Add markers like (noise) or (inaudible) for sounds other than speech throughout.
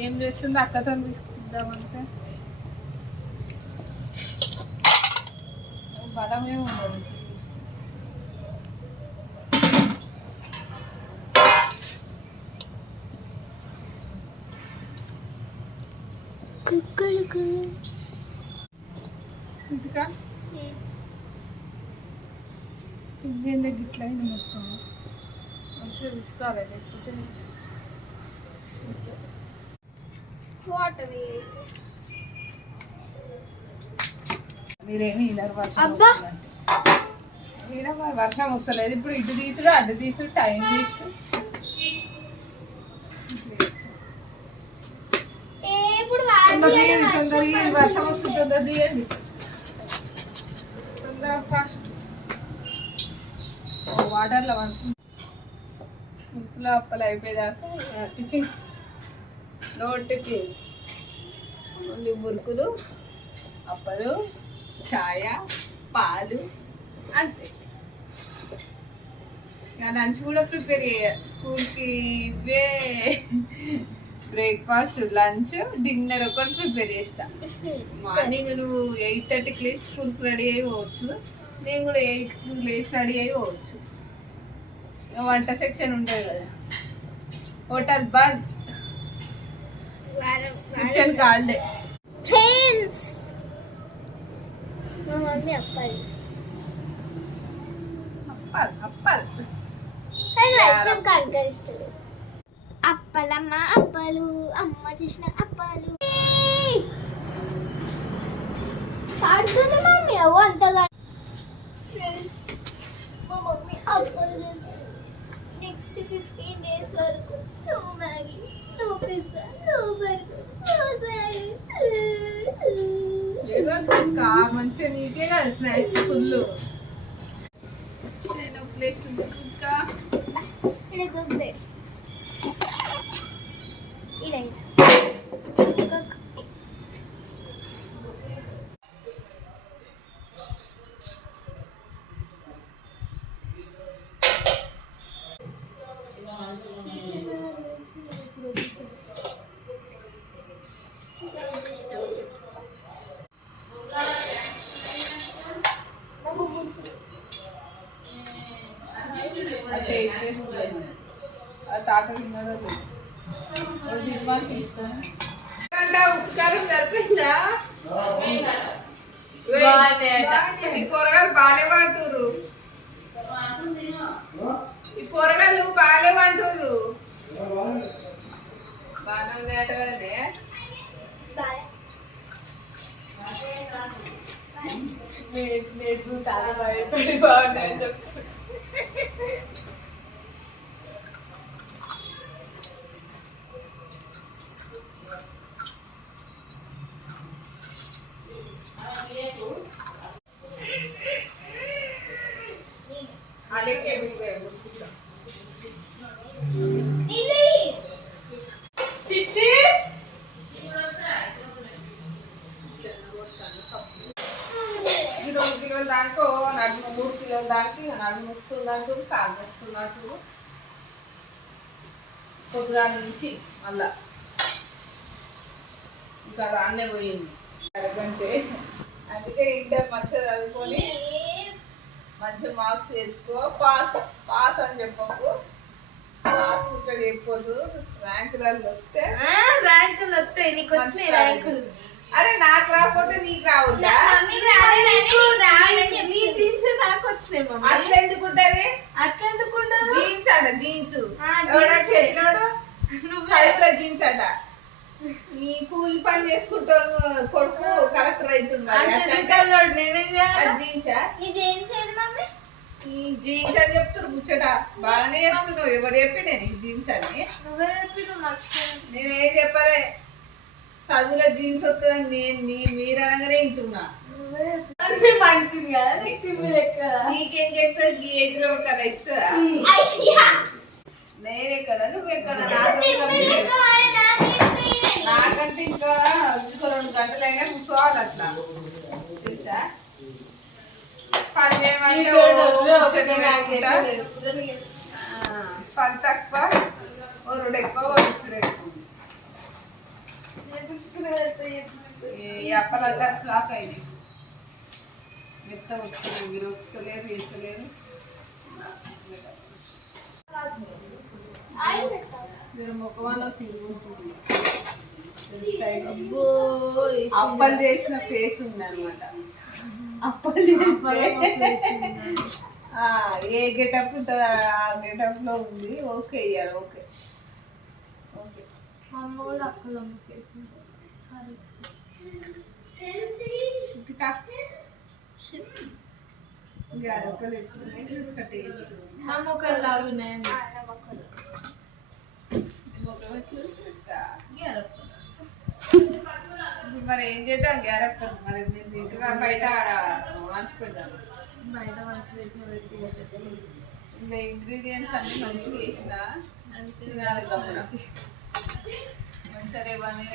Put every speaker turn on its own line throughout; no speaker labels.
ఏం చేస్తుంది? అక్కతో తీసుకుందామంటే. బలమే ఉండదు. ఇంకా ఇదేందా గిట్ల అయింది మొత్తం? మంచిగా విసుకాలి లేకపోతే
వాటర్
మీరేమి వర్షం
అబ్బా.
వస్తలేదు. ఇప్పుడు ఇటు తీసుడు అటు తీసుడు టైం వేస్ట్ వర్షం వస్తుంది తొందర తీయండి. తొందర ఫాస్ట్. వాటర్లో పడుతుంది ఇంట్లో అప్పలు అయిపోయేదాకా టిఫిన్స్. నో టిఫిన్స్ ఓన్లీ మురుకులు అప్పలు ఛాయ పాలు అంతే. ఇక లంచ్ కూడా ప్రిపేర్ చేయాలి స్కూల్కి ఇవే బ్రేక్ఫాస్ట్ లంచ్ డిన్నర్ ఒకటి ప్రిపేర్ చేస్తా. మార్నింగ్ నువ్వు ఎయిట్ థర్టీకి లేచి స్కూల్కి రెడీ అయ్యి పోవచ్చు. నేను కూడా ఎయిట్ లేచి రెడీ అయ్యి పోవచ్చు. వంట సెక్షన్ ఉంటుంది కదా. హోటల్ బంద్. కిచెన్ కాల్డే
ఫ్రెండ్స్ మా మమ్మీ అప్పాలి
అప్పాల్ అప్పాల్.
కానీ వర్షం కలకరిస్తుంది అప్పలమ్మ అప్పలు అమ్మ చేసిన అప్పాలు. పాడుతుంది మమ్మీ అంతగా ఫ్రెండ్స్ మా మమ్మీ అప్పలు చేస్తుంది నెక్స్ట్ ఫిఫ్టీన్ డేస్ వరకు no Maggi no pizza no burger no
ఏదో ఇంకా మంచిగా నీకే కదా స్నాక్స్ ఫుల్ ఇష్టం అంటే ఉపకారం జరిపిందా ఈ కూరగాయలు బాగాలే అంటారు ఈ కూరగాయలు బాగాలే అంటారు బాగానే ఉన్నాయట కదనే నేర్చు నేర్చు చాలా భయపడి బాగున్నాయని చెప్తాను కిలోల దానికి నడుము వస్తుందంటూ కాలు వస్తున్నట్టు పొద్దుగాల నుంచి మళ్ళా ఇంకా దాన్నే పోయింది. అరగంటే అందుకే ఇంటర్ మంచిగా చదువుకొని మంచి మార్క్స్ తెచ్చుకో పాస్ పాస్ అని చెప్పకు. పాస్ కూర్చొని చెప్పొద్దు. ర్యాంకులలో వస్తే
ర్యాంకులు వస్తాయి నీకు వచ్చినాయి ర్యాంకులు.
అరే నాకు రాకపోతే నీకు రావద్దా?
నాకు
అట్లా ఎందుకు ఉంటది?
అట్లా ఎందుకు ఉండదు?
జీన్స్ అట జీన్స్. చెప్పినాడు? జీన్స్ అట. ఈ కూలి పని చేసుకుంటూ కొడుకు కలెక్టర్ అవుతున్నాడు
అంటే రిటర్న్ నేనేం చేయాలి?
జీన్సా?
ఈ జెంట్స్ ఏది మమ్మీ?
ఈ జీన్స్ అని ముచ్చట. బాగానే చెప్తున్నావు. ఎవరు నీకు జీన్స్ అని.
నువ్వే నువ్వు మర్చిపోయాను.
నేనేం చెప్పలే? చదువుల జీన్స్ వస్తుందని నేను నీ మీరు అనగానే వింటున్నా.
నువ్వే చెప్పి మంచిది కదా నీకు తిమ్మి లెక్క
నీకేం చెప్తుంది ఈ ఏజ్లో కదా ఇస్తుందా
ఐసియా
నేను ఎక్కడ నువ్వు ఎక్కడ నాతో నాకంటే ఇంకా ఇంకో రెండు గంటలైనా కూర్చోవాలి అట్లా తెలుసా పని చేయమంటే ఓ ముచ్చట పెట్టుకుంటా. ఆ, పని తక్కువ ఓ రెండు ఎక్కువ ఓ ముచ్చట ఎక్కువ ఈ అప్పలంతా ఫ్లాప్ అయినాయి మెత్త వస్తుంది మీరు వస్తలేరు వేస్తలేరు.
ఆయిల్ పెట్టాలి
మీరు ముఖమాలో తిరుగుతుంది
అబ్బో,
అప్పలు చేసిన ఫేస్ ఉంది అనమాట అప్పలు (laughs) ఏ గెటప్ ఉంటుందో ఆ గెటప్లో ఉంది. ఓకే ఇయ్యాలి ఓకే ఓకే
అమ్మ కూడా ముక్కేసింది
ఇంకా ఇంకా అరొకలు ఎట్లున్నాయి ఇంకా టేస్ట్
మా మొక్కలు లాగున్నాయండి
మరి ఏం చేద్దాం? గ్యారప్ప మరి నేను ఇంటిగా బయట ఆడ మార్చి
బయట మంచి పెట్టిన పెట్టి
ఇంకా ఇంగ్రీడియంట్స్ అన్ని మంచిగా వేసిన మంచిగా రేవని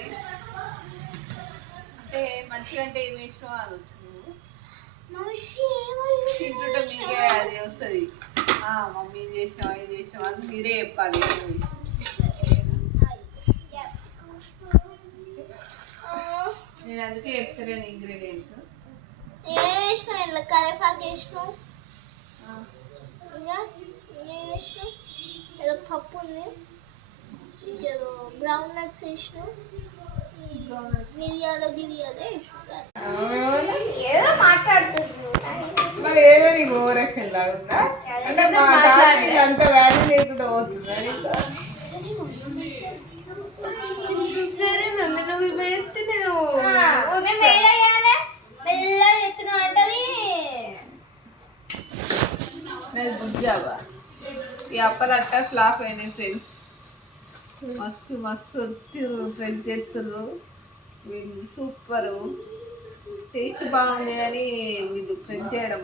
అంటే మంచిగా అంటే ఏం వేసినావు?
మనిషి ఏమైంది
తింటుంటే మీకే అది వస్తుంది. మమ్మీ ఏం చేసినావు ఏం చేసినావు అని మీరే చెప్పాలి. నేను అందుకే చెప్తలేను ఇంగ్రీడియంట్స్
వేసినాం ఇట్లా కరివేపాకు వేసినాం ఇంకా ఏం వేసినాం ఏదో పప్పు ఉంది. ఇంకేదో బ్రౌన్ నట్స్ వేసినాం మిరియాలు గిరియాలు వేసినాం ఏదో మాట్లాడుతున్నాను
మరి ఏదో నీకు ఓవర్ యాక్షన్ లాగుందా అంటే మా టాపిక్ అంత వాల్యూ లేకుండా పోతుందా?
సరే మమ్మీ నువ్వు వేస్తే నేను
మెల్లగా ఎత్తున అంటది.
నాది ఈ అట్ట ఫ్లాప్ అయినాయి ఫ్రెండ్స్ మస్తు మస్తు ఫ్రెండ్స్ చేస్తుర్రు. వీళ్ళు సూపరు టేస్ట్ బాగుంది కానీ వీళ్ళు ఫ్రెండ్స్ చేయడం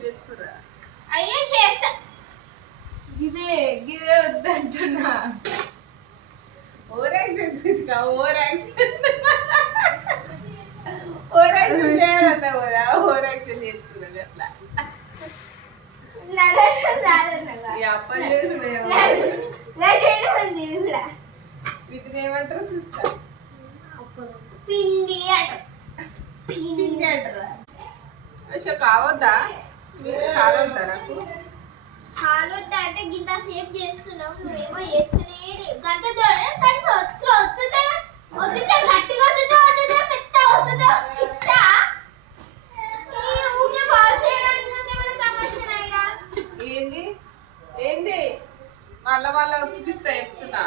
చేస్తురా?
అయ్యో చేస్తా.
గిదే గిదే వద్దంటున్నా. Over action over action over action చేయాలన్నా కూడా ఓవర్ యాక్షన్ చేస్తున్నది అట్లా.
నడవడం రాదన్నగా
ఈ అప్పలు చేసుడే
నడవడం ఉంది ఇది కూడా
ఏమంటారు
పిండి
పిండి అంటారా? అచ్చా కావద్దా? మీరు కావద్దా నాకు.
హాలొద్దా అంటే గింత సేపు చేస్తున్నాం నువ్వేమో చేస్తూనే కానీ గట్టిగా పెద్ద ఊకే బాల్ చేయడానికి తమాషా ఇక
ఏంది? ఏంది? మళ్ళా మళ్ళా చూపిస్తా చెప్తున్నా.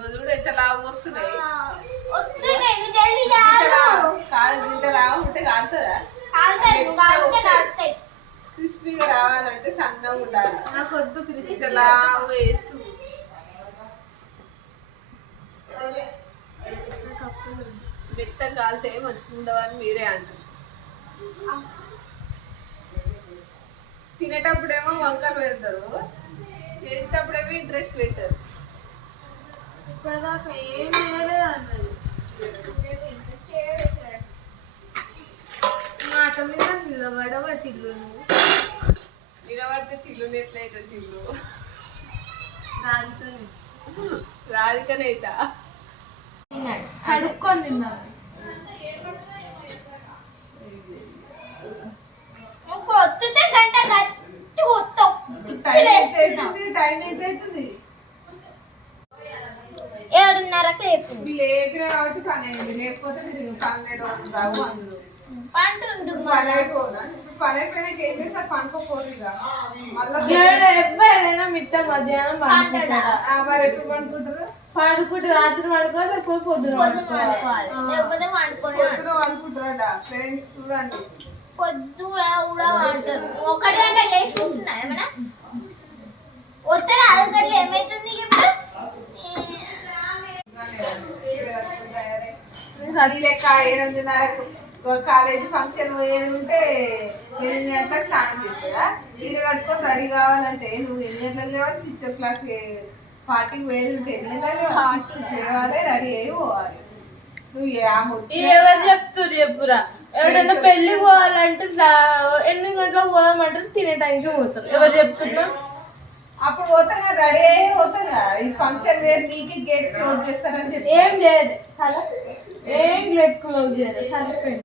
చూడు ఎంత లావు వస్తున్నాయి.
కాదు
ఇంత లావు. ఉంటే కాలుతుందా? క్రిస్పీగా రావాలంటే సన్నగా ఉండాలి.
నాకు వద్దు క్రిస్పీ
లావు వేస్తూ. మెత్త కాలితే మంచిగా ఉండవని మీరే అంటారు. తినేటప్పుడేమో వంకలు పెడతారు. చేసేటప్పుడేమో ఇంట్రెస్ట్ పెట్టారు.
ఇప్పటిదాకా ఏం చేయలేదు అన్నది. మాట మీద నిలబడబట్టిల్లు నువ్వు.
నిలబడితే తిల్లు ఎట్లయితే తిల్లు.
దానితో
రాధికనైతా.
కడుక్కొని తిన్నాను
టైం ఎంత అవుతుంది
ఏడున్నరకు
మీరు లేపిన కాబట్టి పని అయింది. లేకపోతే మీరు పన్నెండు వరకు రావు అందులో.
పంటుండు
పని అయిపోనా పని అయిపోయినాక ఏం చేస్తారు పనుకోపోరు ఇక. మళ్ళీ
ఎవరైనా మిట్ట మధ్యాహ్నం పండుకుంటారా?
ఆ, మరి ఎప్పుడు పనుకుంటారు
పడుకుంటే రాత్రి పడుకోవాలి లేకపోతే పొద్దున
పొద్దున
పడుకోవాలి?
లేకపోతే
పొద్దున పనుకుంటారా ఫ్రెండ్స్ చూడండి.
పొద్దున కూడా వంటారు ఒకటి గంట లేచి చూస్తున్నా ఏమన్నా? వస్తారు అది గంటలు ఏమైతుంది
లెక్క ఎనిమిదిన్నరకు కాలేజీ ఫంక్షన్ పోయేది ఉంటే ఎనిమిది గంటలకు స్నానం చేస్తుందా చీర కట్టుకొని రెడీ కావాలంటే నువ్వు ఎన్ని గంటలకు లేవాలి సిక్స్ ఓ క్లాక్ పార్టీకి పోయేది ఉంటే ఎన్ని గంటలకు లేవాలి రెడీ అయ్యి పోవాలి నువ్వు
ఎవరు చెప్పురా? ఎవరైనా పెళ్ళి పోవాలంటే ఎనిమిది గంటలకు పోదామంటారు తినే టైంకి పోతారు. ఎవరు చెప్తున్నా?
అప్పుడు పోతాగా రెడీ అయ్యి పోతాగా ఈ ఫంక్షన్ వేర్ నీకే గేట్ క్లోజ్ చేస్తారని చెప్పి.
ఏం లేదు. చాలా ఏం గేట్ క్లోజ్ చేయలేదు.